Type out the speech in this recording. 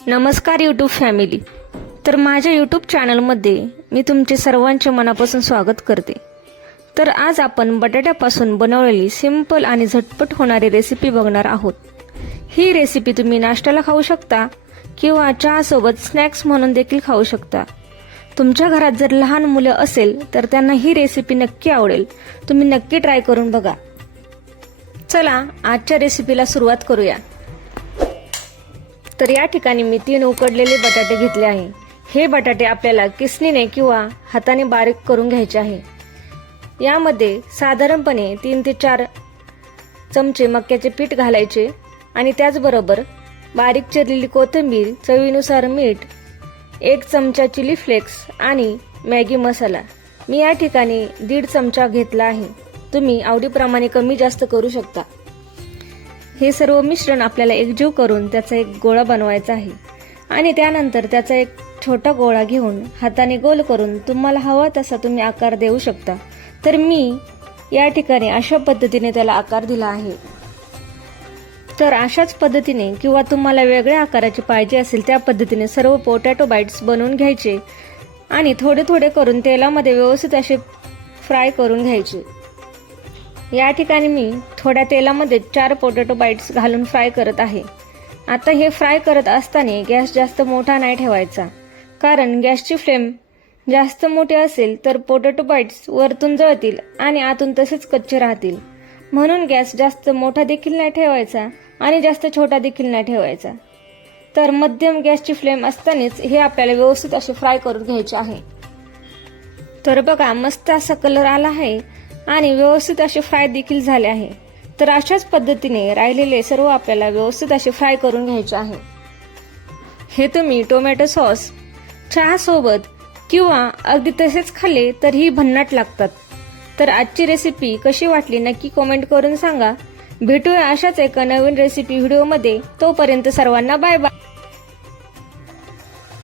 नमस्कार YouTube family तर माझ्या यूट्यूब चॅनलमध्ये मी तुमचे सर्वांचे मनापासून स्वागत करते. तर आज आपण बटाट्यापासून बनवलेली सिंपल आणि झटपट होणारी रेसिपी बघणार आहोत. ही रेसिपी तुम्ही नाश्त्याला खाऊ शकता किंवा चहासोबत स्नॅक्स म्हणून देखील खाऊ शकता. तुमच्या घरात जर लहान मुलं असेल तर त्यांना ही रेसिपी नक्की आवडेल. तुम्ही नक्की ट्राय करून बघा. चला आजच्या रेसिपीला सुरुवात करूया. तर या ठिकाणी मी तीन उकडलेले बटाटे घेतले आहे. हे बटाटे आपल्याला किसणीने किंवा हाताने बारीक करून घ्यायचे आहे. यामध्ये साधारणपणे तीन ते चार चमचे मक्याचे पीठ घालायचे आणि त्याचबरोबर बारीक चिरलेली कोथिंबीर चवीनुसार मीठ एक चमचा चिली फ्लेक्स आणि मॅगी मसाला. मी या ठिकाणी दीड चमचा घेतला आहे. तुम्ही आवडीप्रमाणे कमी जास्त करू शकता. हे सर्व मिश्रण आपल्याला एकजीव करून त्याचा एक गोळा बनवायचा आहे. आणि त्यानंतर त्याचा एक छोटा गोळा घेऊन हाताने गोल करून तुम्हाला हवा तसा तुम्ही आकार देऊ शकता. तर मी या ठिकाणी अशा पद्धतीने त्याला आकार दिला आहे. तर अशाच पद्धतीने किंवा तुम्हाला वेगळ्या आकाराची पाहिजे असेल त्या पद्धतीने सर्व पोटॅटो बाईट्स बनवून घ्यायचे आणि थोडे थोडे करून तेलामध्ये व्यवस्थित असे फ्राय करून घ्यायचे. या ठिकाणी मी थोड्या तेलामध्ये चार पोटॅटो बाईट्स घालून फ्राय करत आहे. आता हे फ्राय करत असताना गॅस जास्त मोठा नाही ठेवायचा. कारण गॅसची फ्लेम जास्त मोठी असेल तर पोटॅटो बाईट्स वरतून जळतील आणि आतून तसेच कच्चे राहतील. म्हणून गॅस जास्त मोठा देखील नाही ठेवायचा आणि जास्त छोटा देखील नाही ठेवायचा. तर मध्यम गॅसची फ्लेम असतानाच हे आपल्याला व्यवस्थित असे फ्राय करून घ्यायचे आहे. तर बघा मस्त असा कलर आला आहे. आणि व्यवस्थित असे फ्राय देखील झाले आहे. तर अशाच पद्धतीने राहिलेले सर्व आपल्याला व्यवस्थित असे फ्राय करून घ्यायचे आहे. हे तुम्ही टोमॅटो सॉस चहासोबत किंवा अगदी तसेच खाल्ले तरीही भन्नाट लागतात. तर आजची रेसिपी कशी वाटली नक्की कमेंट करून सांगा. भेटूया अशाच एका नवीन रेसिपी व्हिडिओमध्ये तोपर्यंत सर्वांना बाय बाय